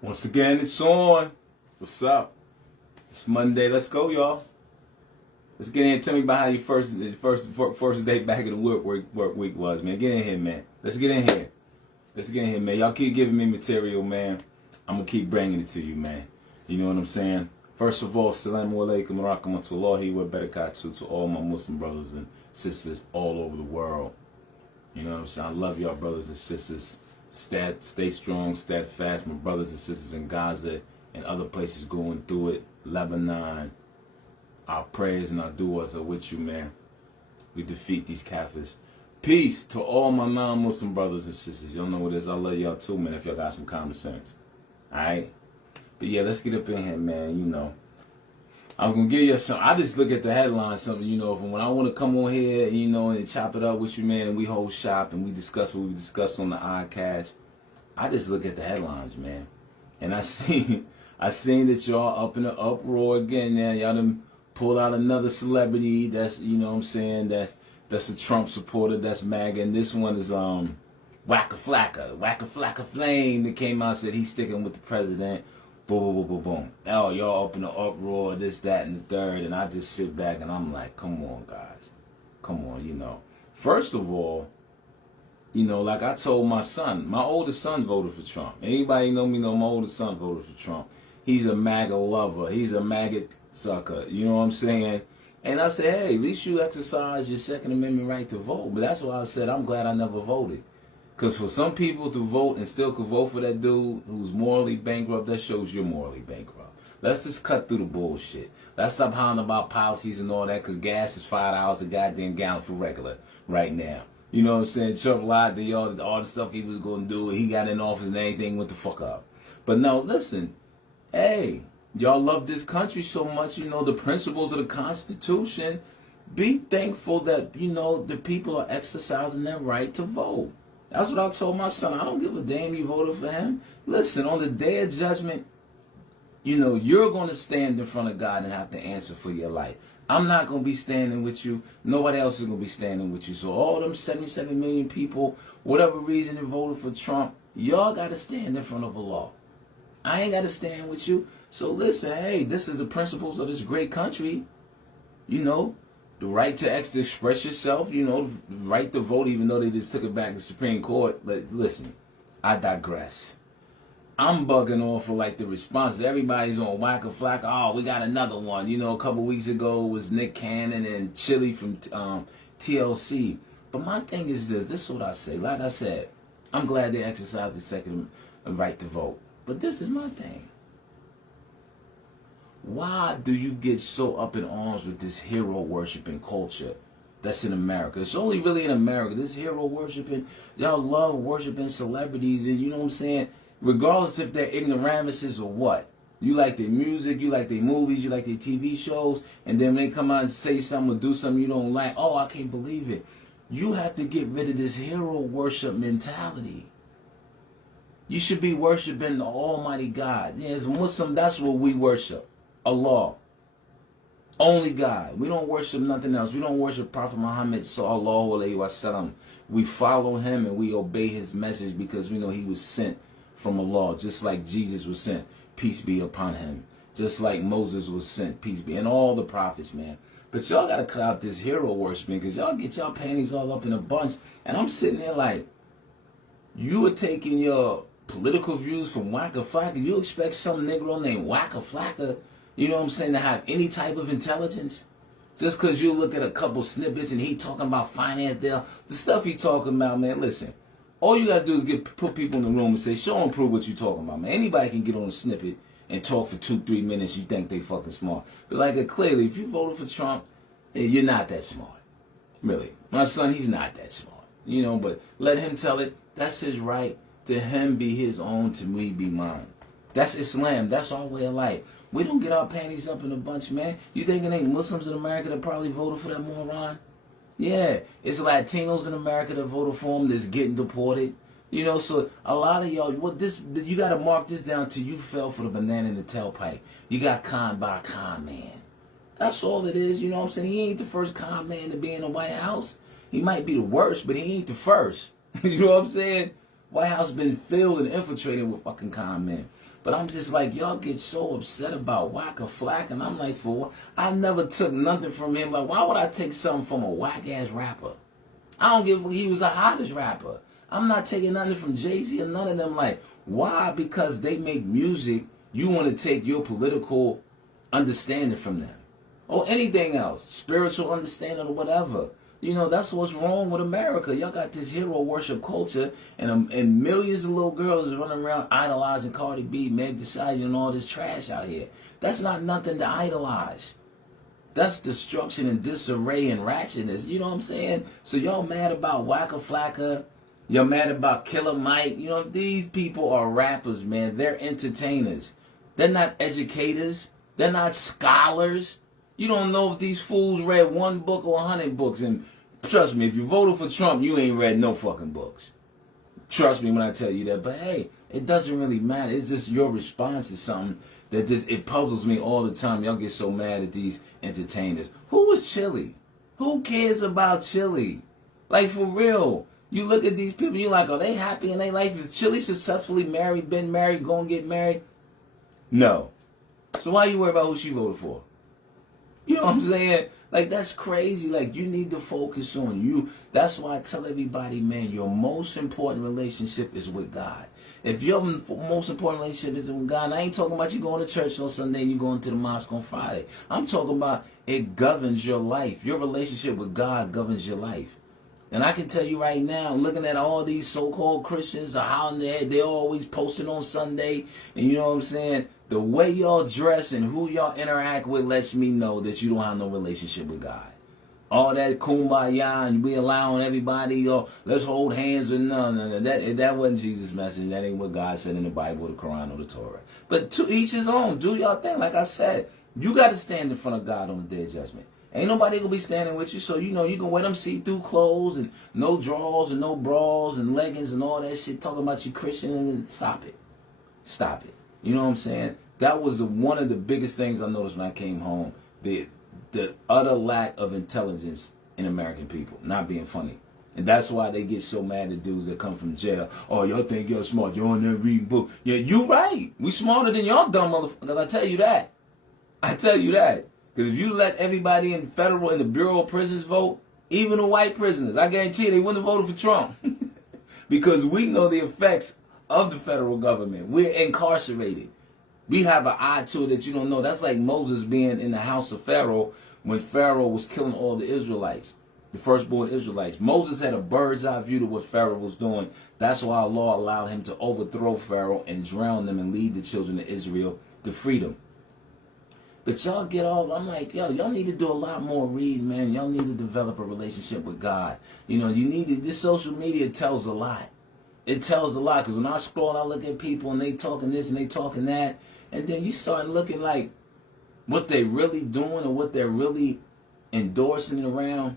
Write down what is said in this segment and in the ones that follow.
Once again, it's on. What's up? It's Monday. Let's go, y'all. Let's get in here. Tell me about how your first day back in the work week was, man. Get in here, man. Let's get in here. Let's get in here, man. Y'all keep giving me material, man. I'm gonna keep bringing it to you, man. You know what I'm saying? First of all, Assalamu alaikum wa rahmatullahi wa barakatuh to all my Muslim brothers and sisters all over the world. You know what I'm saying? I love y'all, brothers and sisters. Stay strong, steadfast, my brothers and sisters in Gaza and other places going through it. Lebanon, our prayers and our du'as are with you, man. We defeat these Kafirs. Peace to all my non-Muslim brothers and sisters. Y'all know what it is. I love y'all too, man, if y'all got some common sense. Alright? But yeah, let's get up in here, man. You know, I'm going to give you some. I just look at the headline, something, you know, from when I want to come on here, you know, and chop it up with you, man, and we hold shop and we discuss what we discuss on the iCast. I just look at the headlines, man. And I seen that y'all up in the uproar again, man. Y'all done pulled out another celebrity that's, you know what I'm saying, that's a Trump supporter, that's MAGA. And this one is Waka Flocka Flame that came out and said he's sticking with the president. Boom, boom, boom, boom, boom. Oh, y'all up in the uproar, this, that, and the third. And I just sit back and I'm like, come on, guys. Come on, you know. First of all, you know, like I told my son, my oldest son voted for Trump. Anybody know me know my oldest son voted for Trump. He's a MAGA lover. He's a MAGA sucker. You know what I'm saying? And I said, hey, at least you exercise your Second Amendment right to vote. But that's why I said I'm glad I never voted. Because for some people to vote and still could vote for that dude who's morally bankrupt, that shows you're morally bankrupt. Let's just cut through the bullshit. Let's stop hounding about policies and all that, because gas is $5 a goddamn gallon for regular right now. You know what I'm saying? Trump lied to y'all, all the stuff he was going to do, and he got in office and everything went the fuck up. But no, listen, hey, y'all love this country so much, you know, the principles of the Constitution. Be thankful that, you know, the people are exercising their right to vote. That's what I told my son. I don't give a damn you voted for him. Listen, on the day of judgment, you know, you're going to stand in front of God and have to answer for your life. I'm not going to be standing with you. Nobody else is going to be standing with you. So all them 77 million people, whatever reason they voted for Trump, y'all got to stand in front of a law. I ain't got to stand with you. So listen, hey, this is the principles of this great country. You know, the right to express yourself, you know, the right to vote, even though they just took it back to the Supreme Court. But listen, I digress. I'm bugging off for like the responses. Everybody's on Waka Flocka. Oh, we got another one. You know, a couple weeks ago was Nick Cannon and Chili from TLC. But my thing is this is what I say. Like I said, I'm glad they exercised the second right to vote. But this is my thing. Why do you get so up in arms with this hero worshiping culture that's in America? It's only really in America. This hero worshiping, y'all love worshiping celebrities, and you know what I'm saying? Regardless if they're ignoramuses or what. You like their music, you like their movies, you like their TV shows, and then when they come out and say something or do something you don't like, oh, I can't believe it. You have to get rid of this hero worship mentality. You should be worshiping the Almighty God. Yeah, as a Muslim, that's what we worship. Allah. Only God. We don't worship nothing else. We don't worship Prophet Muhammad sallallahu alaihi wasallam. We follow him and we obey his message because we know he was sent from Allah, just like Jesus was sent, peace be upon him. Just like Moses was sent, peace be, and all the prophets, man. But y'all gotta cut out this hero worshiping, because y'all get y'all panties all up in a bunch. And I'm sitting there like, you are taking your political views from Waka Flocka. You expect some Negro named Waka Flocka, you know what I'm saying, to have any type of intelligence? Just because you look at a couple snippets and he talking about finance there, the stuff he talking about, man, listen. All you got to do is put people in the room and say, show and prove what you talking about, man. Anybody can get on a snippet and talk for 2-3 minutes. You think they fucking smart. But like clearly, if you voted for Trump, you're not that smart. Really. My son, he's not that smart. You know, but let him tell it. That's his right. To him be his own, to me be mine. That's Islam. That's our way of life. We don't get our panties up in a bunch, man. You think it ain't Muslims in America that probably voted for that moron? Yeah, it's Latinos in America that voted for him that's getting deported. You know, so a lot of y'all, you got to mark this down till you fell for the banana in the tailpipe. You got conned by a con man. That's all it is, you know what I'm saying? He ain't the first con man to be in the White House. He might be the worst, but he ain't the first. You know what I'm saying? White House been filled and infiltrated with fucking con men. But I'm just like, y'all get so upset about Waka Flocka, and I'm like, for what? I never took nothing from him. Like, why would I take something from a whack-ass rapper? I don't give a fuck. He was the hottest rapper. I'm not taking nothing from Jay-Z or none of them. Like, why? Because they make music, you want to take your political understanding from them. Or anything else. Spiritual understanding or whatever. You know, that's what's wrong with America. Y'all got this hero worship culture, and millions of little girls are running around idolizing Cardi B, Meg Thee Stallion, and all this trash out here. That's not nothing to idolize. That's destruction and disarray and ratchetness. You know what I'm saying? So y'all mad about Waka Flocka. You're mad about Killer Mike. You know, these people are rappers, man. They're entertainers. They're not educators. They're not scholars. You don't know if these fools read one book or 100 books. And trust me, if you voted for Trump, you ain't read no fucking books. Trust me when I tell you that. But hey, it doesn't really matter. It's just your response to something that just, it puzzles me all the time. Y'all get so mad at these entertainers. Who is Chili? Who cares about Chili? Like, for real. You look at these people, you're like, are they happy in their life? Is Chili successfully married, been married, gonna get married? No. So why you worry about who she voted for? You know what I'm saying? Like, that's crazy. Like, you need to focus on you. That's why I tell everybody, man, your most important relationship is with God. If your most important relationship is with God, and I ain't talking about you going to church on Sunday, you going to the mosque on Friday. I'm talking about it governs your life. Your relationship with God governs your life. And I can tell you right now, looking at all these so-called Christians, how they're always posting on Sunday, and you know what I'm saying? The way y'all dress and who y'all interact with lets me know that you don't have no relationship with God. All that kumbaya and we allowing everybody, let's hold hands with none. That wasn't Jesus' message. That ain't what God said in the Bible, the Quran, or the Torah. But to each his own. Do y'all thing. Like I said, you got to stand in front of God on the day of judgment. Ain't nobody gonna be standing with you, so you know you can wear them see-through clothes and no drawers and no bras and leggings and all that shit. Talking about you Christian, and stop it. Stop it. You know what I'm saying? That was one of the biggest things I noticed when I came home. The utter lack of intelligence in American people. Not being funny. And that's why they get so mad at dudes that come from jail. Oh, y'all think you're smart. You're on there reading books. Yeah, you right. We smarter than y'all dumb motherfuckers. I tell you that. I tell you that. Because if you let everybody in the Bureau of Prisons vote, even the white prisoners, I guarantee you they wouldn't have voted for Trump. Because we know the effects of the federal government. We're incarcerated. We have an eye to it that you don't know. That's like Moses being in the house of Pharaoh when Pharaoh was killing all the Israelites, the firstborn Israelites. Moses had a bird's eye view to what Pharaoh was doing. That's why Allah allowed him to overthrow Pharaoh and drown them and lead the children of Israel to freedom. But y'all get all, I'm like, yo, y'all need to do a lot more reading, man. Y'all need to develop a relationship with God. You know, you need to, this social media tells a lot. It tells a lot, because when I scroll and I look at people and they talking this and they talking that, and then you start looking like what they really doing or what they're really endorsing around.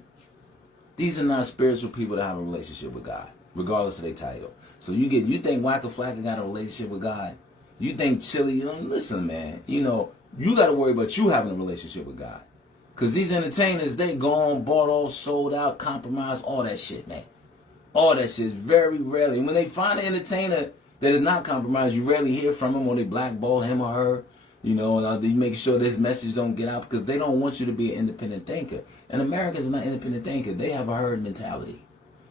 These are not spiritual people that have a relationship with God, regardless of their title. So you think Waka Flocka got a relationship with God? You think Chili, listen, man, you know, you got to worry about you having a relationship with God. Because these entertainers, they gone, bought off, sold out, compromised, all that shit, man. All that shit is very rarely. And when they find an entertainer that is not compromised, you rarely hear from him, or they blackball him or her. You know, and they make sure this message don't get out because they don't want you to be an independent thinker. And Americans are not independent thinkers. They have a herd mentality.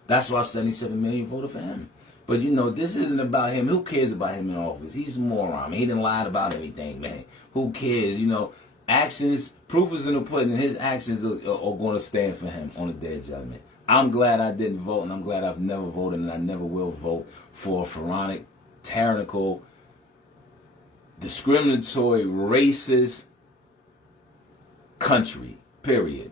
That's why 77 million voted for him. But, you know, this isn't about him. Who cares about him in office? He's a moron. He didn't lie about anything, man. Who cares? You know, actions, proof is in the pudding, and his actions are going to stand for him on the day of judgment. I'm glad I didn't vote, and I'm glad I've never voted, and I never will vote for a pharaonic, tyrannical, discriminatory, racist country, period.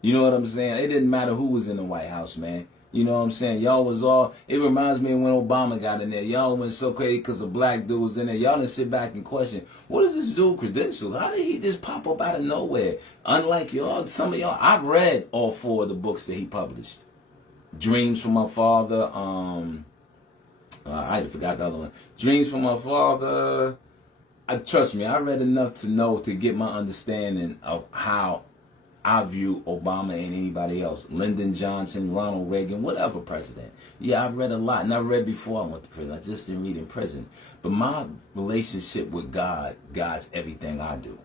You know what I'm saying? It didn't matter who was in the White House, man. You know what I'm saying? Y'all was all, it reminds me of when Obama got in there. Y'all went so crazy because a black dude was in there. Y'all didn't sit back and question, what is this dude credential? How did he just pop up out of nowhere? Unlike y'all, some of y'all, I've read all 4 of the books that he published. Dreams from My Father, I forgot the other one. Dreams from My Father. Trust me, I read enough to know, to get my understanding of how I view Obama and anybody else. Lyndon Johnson, Ronald Reagan, whatever president. Yeah, I've read a lot, and I read before I went to prison. I just didn't read in prison. But my relationship with God guides everything I do.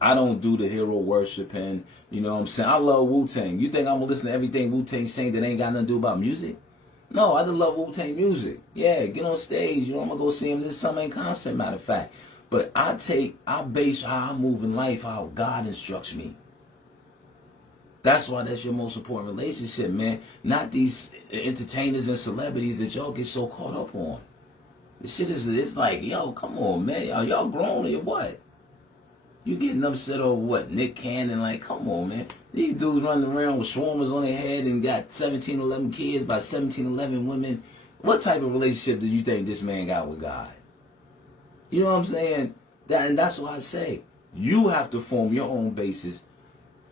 I don't do the hero worshiping, you know what I'm saying? I love Wu-Tang. You think I'm going to listen to everything Wu-Tang saying that ain't got nothing to do about music? No, I just love Wu-Tang music. Yeah, get on stage. You know, I'm going to go see him this summer in concert, matter of fact. But I base how I move in life, how God instructs me. That's why that's your most important relationship, man. Not these entertainers and celebrities that y'all get so caught up on. This shit it's like, yo, come on, man. Y'all grown or what? You getting upset over what? Nick Cannon, like, come on, man. These dudes running around with swarmers on their head and got 17, 11 kids by 17, 11 women. What type of relationship do you think this man got with God? You know what I'm saying? And that's why I say, you have to form your own basis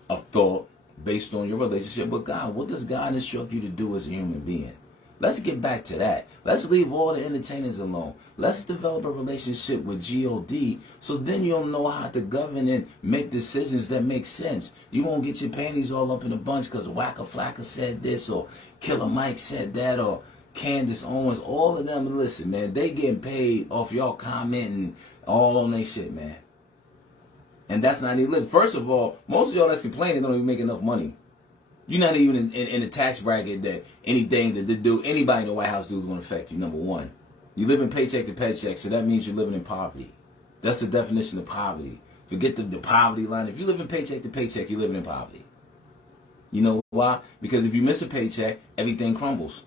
of thought based on your relationship with God. What does God instruct you to do as a human being? Let's get back to that. Let's leave all the entertainers alone. Let's develop a relationship with God, so then you'll know how to govern and make decisions that make sense. You won't get your panties all up in a bunch because Waka Flocka said this, or Killer Mike said that, or Candace Owens. All of them, listen, man, they getting paid off y'all commenting all on their shit, man. And that's not even living. First of all, most of y'all that's complaining don't even make enough money. You're not even in the tax bracket that anything that they do, anybody in the White House do is going to affect you, number one. You live in paycheck to paycheck, so that means you're living in poverty. That's the definition of poverty. Forget the poverty line. If you live in paycheck to paycheck, you're living in poverty. You know why? Because if you miss a paycheck, everything crumbles.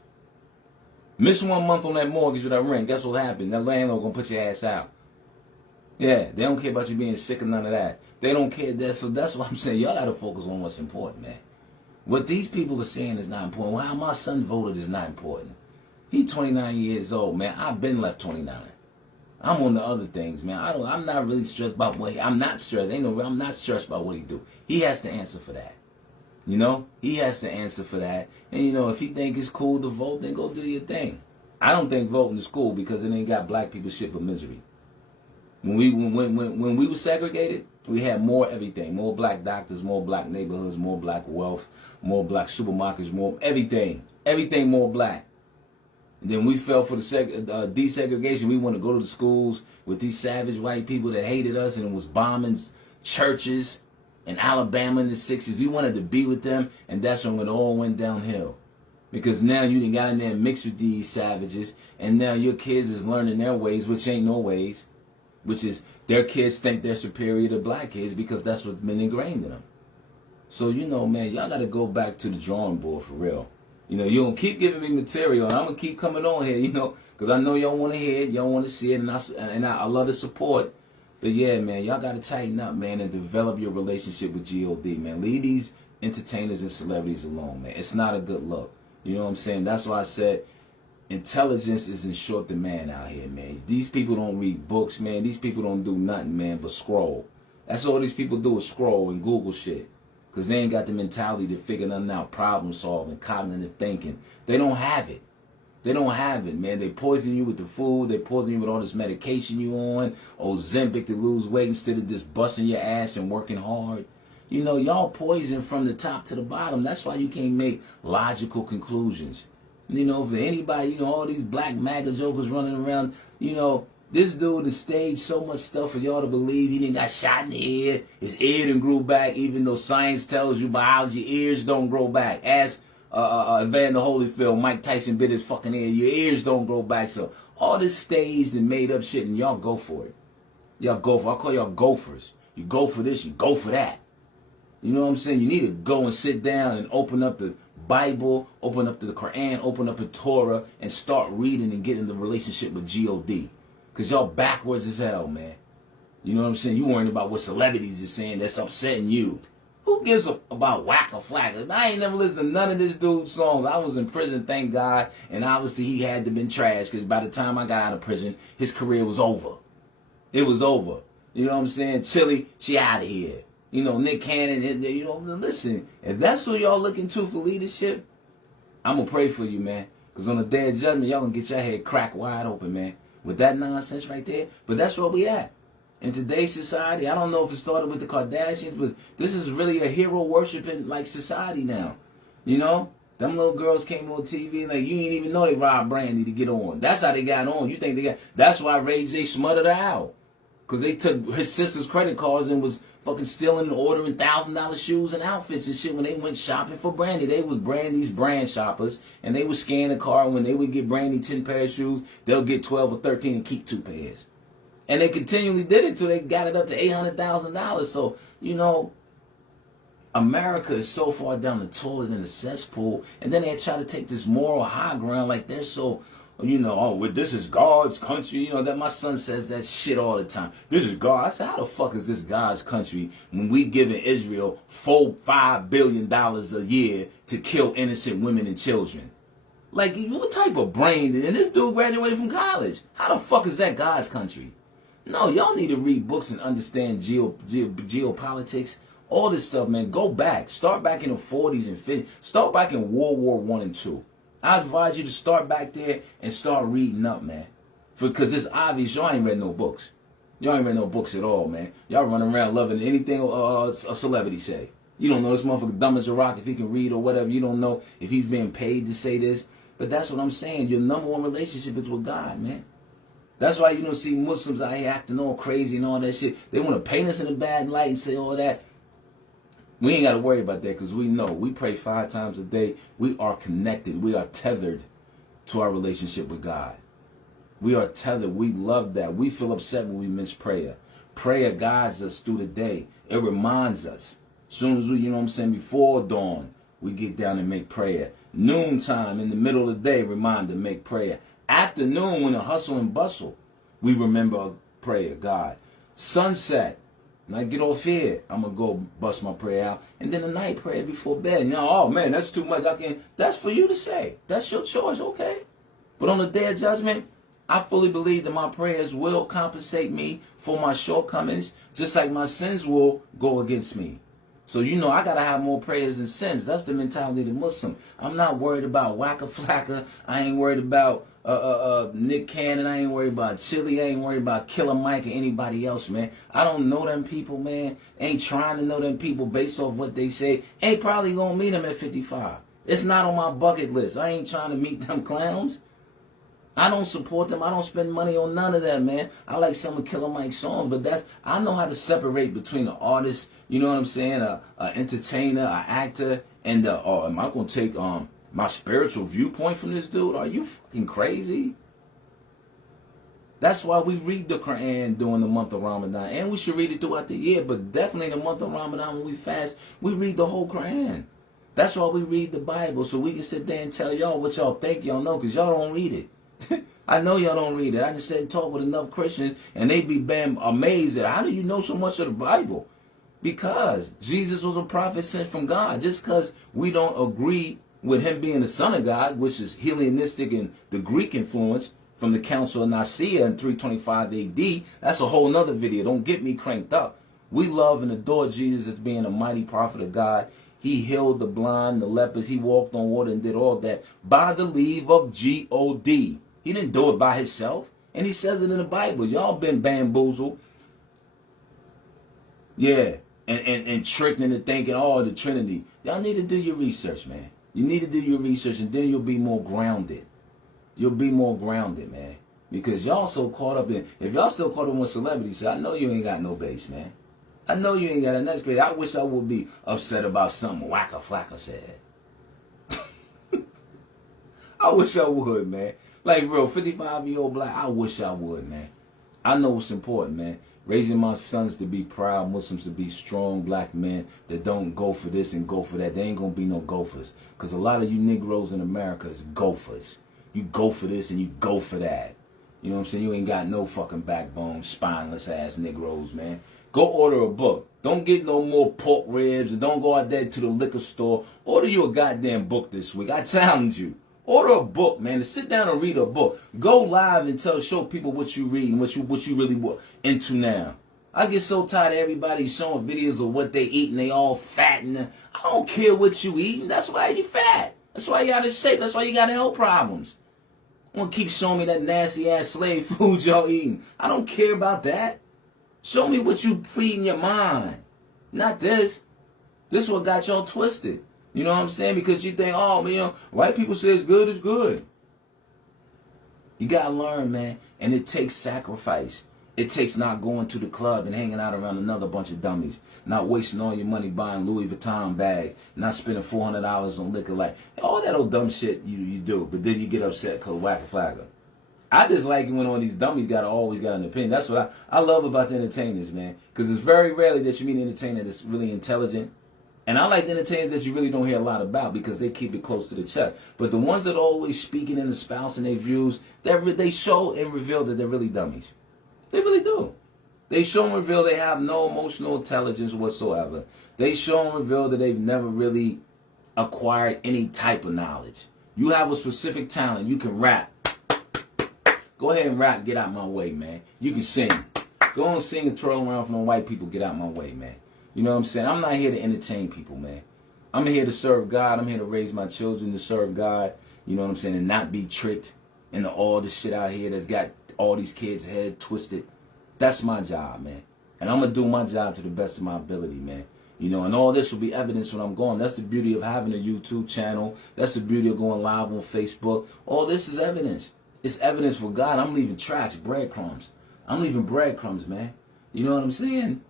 Miss 1 month on that mortgage or that rent, guess what happened? That landlord going to put your ass out. Yeah, they don't care about you being sick or none of that. They don't care that. So that's why I'm saying y'all got to focus on what's important, man. What these people are saying is not important. How my son voted is not important. He's 29 years old, man. I've been left 29. I'm on the other things, man. I'm not really stressed about what I'm not stressed. I'm not stressed about what he do. He has to answer for that. You know? He has to answer for that. And you know, if he think it's cool to vote, then go do your thing. I don't think voting is cool because it ain't got black people shit but misery. When we were segregated, we had more everything. More black doctors, more black neighborhoods, more black wealth, more black supermarkets, more everything. Everything more black. And then we fell for the desegregation. We want to go to the schools with these savage white people that hated us and was bombing churches in Alabama in the 60s. We wanted to be with them, and that's when it all went downhill. Because now you done got in there and mixed with these savages, and now your kids is learning their ways, which ain't no ways. Which is their kids think they're superior to black kids because that's what's been ingrained in them. So, you know, man, y'all got to go back to the drawing board for real. You know, you don't keep giving me material, and I'm going to keep coming on here, you know, because I know y'all want to hear it, y'all want to see it, and I love the support. But, yeah, man, y'all got to tighten up, man, and develop your relationship with God, man. Leave these entertainers and celebrities alone, man. It's not a good look. You know what I'm saying? That's why I said intelligence is in short demand out here, man. These people don't read books, man. These people don't do nothing, man, but scroll. That's all these people do is scroll and Google shit. Because they ain't got the mentality to figure nothing out, problem solving, cognitive thinking. They don't have it. They don't have it, man. They poison you with the food. They poison you with all this medication you on. Ozempic to lose weight instead of just busting your ass and working hard. You know, y'all poison from the top to the bottom. That's why you can't make logical conclusions. You know, for anybody, you know, all these black MAGA jokers running around, you know, this dude has staged so much stuff for y'all to believe. He didn't got shot in the ear. His ear didn't grow back, even though science tells you biology, ears don't grow back. Ask Evander Holyfield, Mike Tyson bit his fucking ear. Your ears don't grow back. So all this staged and made up shit, and y'all go for it. Y'all go for it. I call y'all gophers. You go for this, you go for that. You know what I'm saying? You need to go and sit down and open up the Bible, open up the Quran, open up the Torah, and start reading and get in the relationship with God. Because y'all backwards as hell, man. You know what I'm saying? You worrying about what celebrities are saying that's upsetting you. Who gives a about Waka Flocka? I ain't never listened to none of this dude's songs. I was in prison, thank God, and obviously he had to been trashed because by the time I got out of prison, his career was over. It was over. You know what I'm saying? Chili, she out of here. You know, Nick Cannon, you know, listen, if that's who y'all looking to for leadership, I'm going to pray for you, man. Because on the day of judgment, y'all going to get your head cracked wide open, man. With that nonsense right there. But that's where we at. In today's society, I don't know if it started with the Kardashians, but this is really a hero worshiping like society now. You know? Them little girls came on TV and like you ain't even know they robbed Brandy to get on. That's how they got on. You think they got? That's why Ray J smothered her out, cause they took his sister's credit cards and was fucking stealing and ordering $1,000 shoes and outfits and shit when they went shopping for Brandy. They was Brandy's brand shoppers, and they would scan the car. And when they would get Brandy 10 pair of shoes, they'll get 12 or 13 and keep 2 pairs. And they continually did it till they got it up to $800,000. So you know. America is so far down the toilet in the cesspool, and then they try to take this moral high ground like they're so, you know, oh, well, this is God's country. You know, that my son says that shit all the time. This is God. I said, how the fuck is this God's country when we giving Israel $4-5 billion a year to kill innocent women and children? Like, what type of brain? And this dude graduated from college. How the fuck is that God's country? No, y'all need to read books and understand geopolitics. All this stuff, man, go back. Start back in the 40s and 50s. Start back in World War I and II. I advise you to start back there and start reading up, man. Because it's obvious y'all ain't read no books. Y'all ain't read no books at all, man. Y'all running around loving anything a celebrity say. You don't know this motherfucker dumb as a rock if he can read or whatever. You don't know if he's being paid to say this. But that's what I'm saying. Your number one relationship is with God, man. That's why you don't see Muslims out here acting all crazy and all that shit. They want to paint us in a bad light and say all that. We ain't got to worry about that because we know we pray 5 times a day. We are connected. We are tethered to our relationship with God. We are tethered. We love that. We feel upset when we miss prayer. Prayer guides us through the day. It reminds us. As soon as we, you know what I'm saying, before dawn, we get down and make prayer. Noontime, in the middle of the day, reminder, make prayer. Afternoon, when the hustle and bustle, we remember prayer, God. Sunset. When I get off here, I'm going to go bust my prayer out. And then the night prayer before bed. You know, oh man, that's too much. That's for you to say. That's your choice, okay? But on the day of judgment, I fully believe that my prayers will compensate me for my shortcomings, just like my sins will go against me. So, you know, I got to have more prayers than sins. That's the mentality of the Muslim. I'm not worried about Waka Flocka. I ain't worried about Nick Cannon. I ain't worried about Chili. I ain't worried about Killer Mike or anybody else, man. I don't know them people, man. Ain't trying to know them people based off what they say. Ain't probably going to meet them at 55. It's not on my bucket list. I ain't trying to meet them clowns. I don't support them. I don't spend money on none of that, man. I like some of Killer Mike's songs, but I know how to separate between an artist, you know what I'm saying, a entertainer, an actor, and am I going to take my spiritual viewpoint from this dude? Are you fucking crazy? That's why we read the Quran during the month of Ramadan, and we should read it throughout the year, but definitely in the month of Ramadan when we fast, we read the whole Quran. That's why we read the Bible, so we can sit there and tell y'all what y'all think y'all know, because y'all don't read it. I know y'all don't read it. I just said talk with enough Christians and they be amazed at how do you know so much of the Bible? Because Jesus was a prophet sent from God. Just because we don't agree with him being the son of God, which is Hellenistic and the Greek influence from the Council of Nicaea in 325 AD, that's a whole nother video. Don't get me cranked up. We love and adore Jesus as being a mighty prophet of God. He healed the blind, the lepers. He walked on water and did all that by the leave of God. He didn't do it by himself. And he says it in the Bible. Y'all been bamboozled. Yeah. And tricked into thinking, oh, the Trinity. Y'all need to do your research, man. You need to do your research and then you'll be more grounded. You'll be more grounded, man. Because y'all so caught up in, if y'all still caught up with celebrities, I know you ain't got no base, man. I know you ain't got it. And that's great. I wish I would be upset about something Waka Flocka said. I wish I would, man. Like, real, 55-year-old black, I wish I would, man. I know what's important, man. Raising my sons to be proud Muslims, to be strong black men that don't go for this and go for that. They ain't going to be no gophers. Because a lot of you Negroes in America is gophers. You go for this and you go for that. You know what I'm saying? You ain't got no fucking backbone, spineless ass Negroes, man. Go order a book. Don't get no more pork ribs and don't go out there to the liquor store. Order you a goddamn book this week. I challenge you. Order a book, man, to sit down and read a book. Go live and show people what you read and what you really into now. I get so tired of everybody showing videos of what they eat and they all fat. And I don't care what you eating. That's why you fat. That's why you out of shape. That's why you got health problems. I want to keep showing me that nasty ass slave food y'all eating. I don't care about that. Show me what you feeding your mind. Not this. This is what got y'all twisted. You know what I'm saying? Because you think, oh, man, white people say it's good, it's good. You got to learn, man. And it takes sacrifice. It takes not going to the club and hanging out around another bunch of dummies. Not wasting all your money buying Louis Vuitton bags. Not spending $400 on liquor. Like, all that old dumb shit you do. But then you get upset because Waka Flocka. I just like it when all these dummies always got an opinion. That's what I love about the entertainers, man. Because it's very rarely that you meet an entertainer that's really intelligent. And I like the entertainers that you really don't hear a lot about because they keep it close to the chest. But the ones that are always speaking and espousing their views, they show and reveal that they're really dummies. They really do. They show and reveal they have no emotional intelligence whatsoever. They show and reveal that they've never really acquired any type of knowledge. You have a specific talent. You can rap. Go ahead and rap. Get out my way, man. You can sing. Go on and sing and twirl around for no white people. Get out my way, man. You know what I'm saying? I'm not here to entertain people, man. I'm here to serve God. I'm here to raise my children to serve God. You know what I'm saying? And not be tricked into all this shit out here that's got all these kids' head twisted. That's my job, man. And I'm going to do my job to the best of my ability, man. You know, and all this will be evidence when I'm going. That's the beauty of having a YouTube channel. That's the beauty of going live on Facebook. All this is evidence. It's evidence for God. I'm leaving tracks, breadcrumbs. I'm leaving breadcrumbs, man. You know what I'm saying?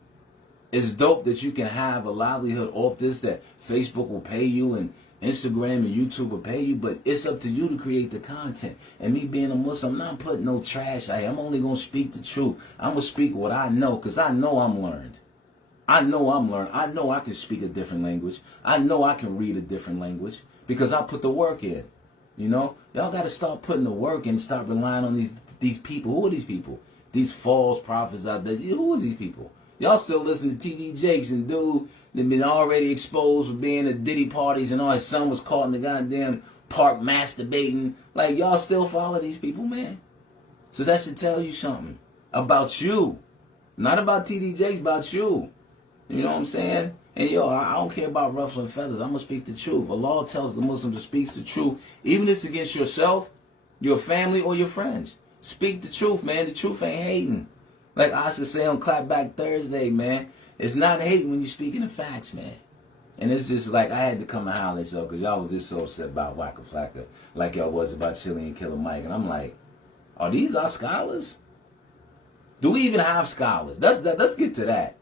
It's dope that you can have a livelihood off this, that Facebook will pay you and Instagram and YouTube will pay you, but it's up to you to create the content. And me being a Muslim, I'm not putting no trash out here. I'm only going to speak the truth. I'm going to speak what I know because I know I'm learned. I know I'm learned. I know I can speak a different language. I know I can read a different language because I put the work in. You know? Y'all got to start putting the work in and start relying on these people. Who are these people? These false prophets out there. Who are these people? Y'all still listen to T.D. Jakes and dude that been already exposed for being at Diddy parties and all his son was caught in the goddamn park masturbating. Like, y'all still follow these people, man? So that should tell you something about you. Not about T.D. Jakes, about you. You know what I'm saying? And yo, I don't care about ruffling feathers. I'm going to speak the truth. Allah tells the Muslim to speak the truth. Even if it's against yourself, your family, or your friends. Speak the truth, man. The truth ain't hating. Like Oscar say on Clapback Thursday, man. It's not hating when you're speaking the facts, man. And it's just like, I had to come and holler at y'all because y'all was just so upset about Waka Flocka like y'all was about Chili and Killer Mike. And I'm like, are these our scholars? Do we even have scholars? Let's get to that.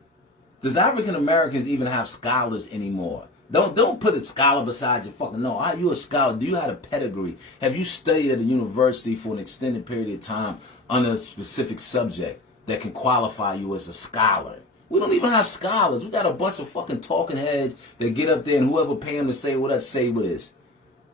Does African Americans even have scholars anymore? Don't put a scholar beside your fucking no. Are you a scholar? Do you have a pedigree? Have you studied at a university for an extended period of time on a specific subject that can qualify you as a scholar? We don't even have scholars. We got a bunch of fucking talking heads that get up there and whoever pay them to say what us say what is.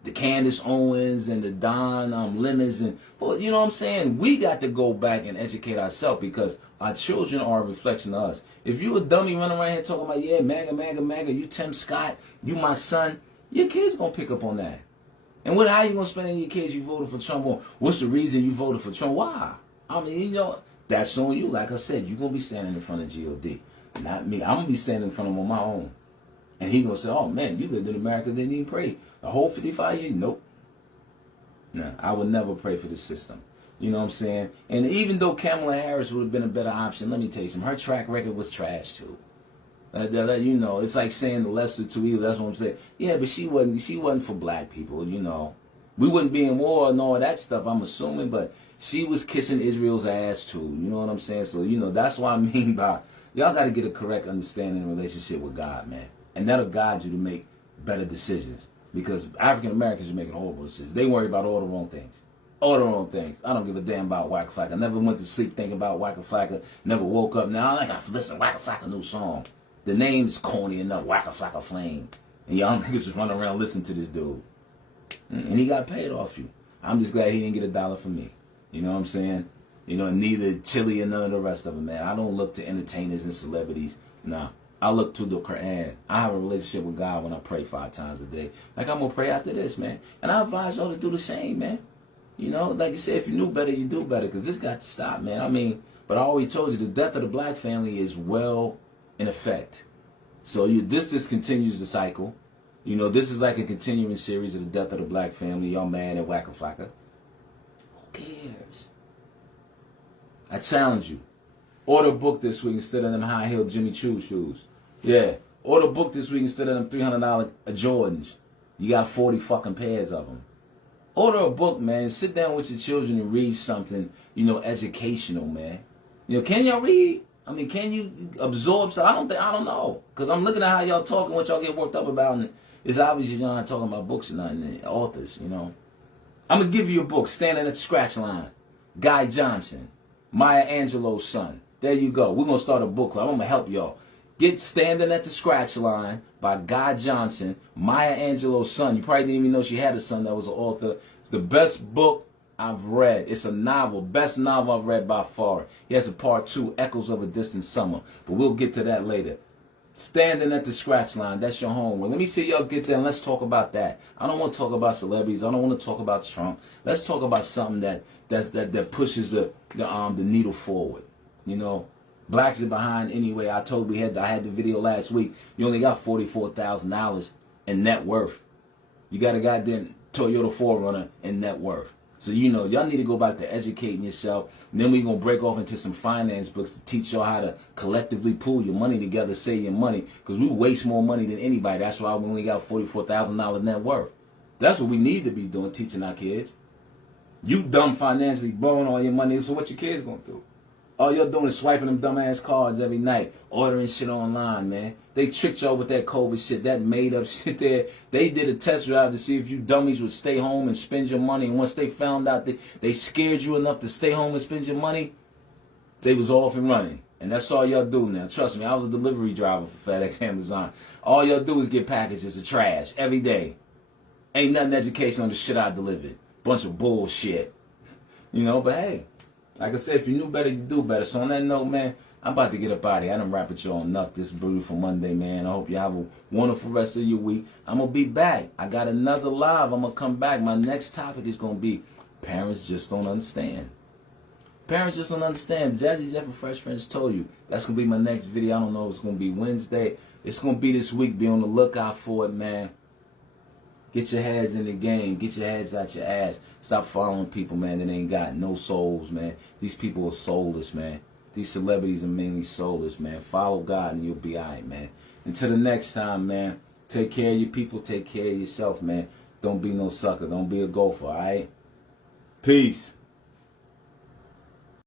The Candace Owens and the Don Lemons and, well, you know what I'm saying? We got to go back and educate ourselves because our children are a reflection of us. If you a dummy running around here talking about, yeah, MAGA, you Tim Scott, you my son, your kids gonna pick up on that. And how you gonna spend on your kids you voted for Trump on? What's the reason you voted for Trump? Why? I mean, you know, that's on you. Like I said, you're gonna be standing in front of God. Not me. I'm gonna be standing in front of him on my own. And he gonna say, oh man, you lived in America, didn't even pray. The whole 55 years? Nope. Nah, I would never pray for the system. You know what I'm saying? And even though Kamala Harris would have been a better option, let me tell you something. Her track record was trash too. You know, it's like saying the lesser to evil. That's what I'm saying. Yeah, but she wasn't for black people, you know. We wouldn't be in war and all that stuff, I'm assuming, but she was kissing Israel's ass too. You know what I'm saying? So, you know, that's what I mean by y'all got to get a correct understanding and relationship with God, man. And that'll guide you to make better decisions. Because African Americans are making horrible decisions. They worry about all the wrong things. All the wrong things. I don't give a damn about Waka Flocka. I never went to sleep thinking about Waka Flocka. Never woke up. Now I got to listen to Waka Flocka new song. The name is corny enough. Waka Flocka Flame. And y'all niggas just running around listening to this dude. And he got paid off you. I'm just glad he didn't get a dollar from me. You know what I'm saying? You know, neither Chili and none of the rest of them, man. I don't look to entertainers and celebrities. Nah. I look to the Quran. I have a relationship with God when I pray 5 times a day. Like I'm going to pray after this, man. And I advise y'all to do the same, man. You know, like you said, if you knew better, you do better. Because this got to stop, man. I mean, but I always told you, the death of the black family is well in effect. So this just continues the cycle. You know, this is like a continuing series of the death of the black family. Y'all mad at Waka Flocka? Who cares? I challenge you. Order a book this week instead of them high-heeled Jimmy Choo shoes. Yeah. Order a book this week instead of them $300 Jordans. You got 40 fucking pairs of them. Order a book, man. Sit down with your children and read something, educational, man. Can y'all read? I mean, can you absorb something? I don't know. Because I'm looking at how y'all talk and what y'all get worked up about. And it's obvious you're not talking about books and nothing, authors, I'm going to give you a book, Standing at the Scratch Line. Guy Johnson, Maya Angelou's son. There you go. We're going to start a book club. I'm going to help y'all. Get Standing at the Scratch Line by Guy Johnson, Maya Angelou's son. You probably didn't even know she had a son that was an author. It's the best book I've read. It's a novel. Best novel I've read by far. He has a part 2, Echoes of a Distant Summer. But we'll get to that later. Standing at the Scratch Line. That's your homework. Let me see y'all get there and let's talk about that. I don't want to talk about celebrities. I don't want to talk about Trump. Let's talk about something that pushes the needle forward. Blacks are behind anyway. I had the video last week. You only got $44,000 in net worth. You got a goddamn Toyota 4Runner in net worth. So y'all need to go back to educating yourself. And then we're going to break off into some finance books to teach y'all how to collectively pool your money together, save your money. Because we waste more money than anybody. That's why we only got $44,000 net worth. That's what we need to be doing, teaching our kids. You dumb financially blowing all your money, so what your kids going to do? All you're doing is swiping them dumbass cards every night, ordering shit online, man. They tricked y'all with that COVID shit, that made up shit there. They did a test drive to see if you dummies would stay home and spend your money. And once they found out that they scared you enough to stay home and spend your money, they was off and running. And that's all y'all do now. Trust me, I was a delivery driver for FedEx, Amazon. All y'all do is get packages of trash every day. Ain't nothing educational on the shit I delivered. Bunch of bullshit. But hey. Like I said, if you knew better, you do better. So on that note, man, I'm about to get up out of here. I done rap with y'all enough this beautiful Monday, man. I hope you have a wonderful rest of your week. I'm going to be back. I got another live. I'm going to come back. My next topic is going to be parents just don't understand. Parents just don't understand. Jazzy Jeff and Fresh Friends told you. That's going to be my next video. I don't know if it's going to be Wednesday. It's going to be this week. Be on the lookout for it, man. Get your heads in the game. Get your heads out your ass. Stop following people, man, that ain't got no souls, man. These people are soulless, man. These celebrities are mainly soulless, man. Follow God and you'll be all right, man. Until the next time, man, take care of your people. Take care of yourself, man. Don't be no sucker. Don't be a gopher, all right? Peace.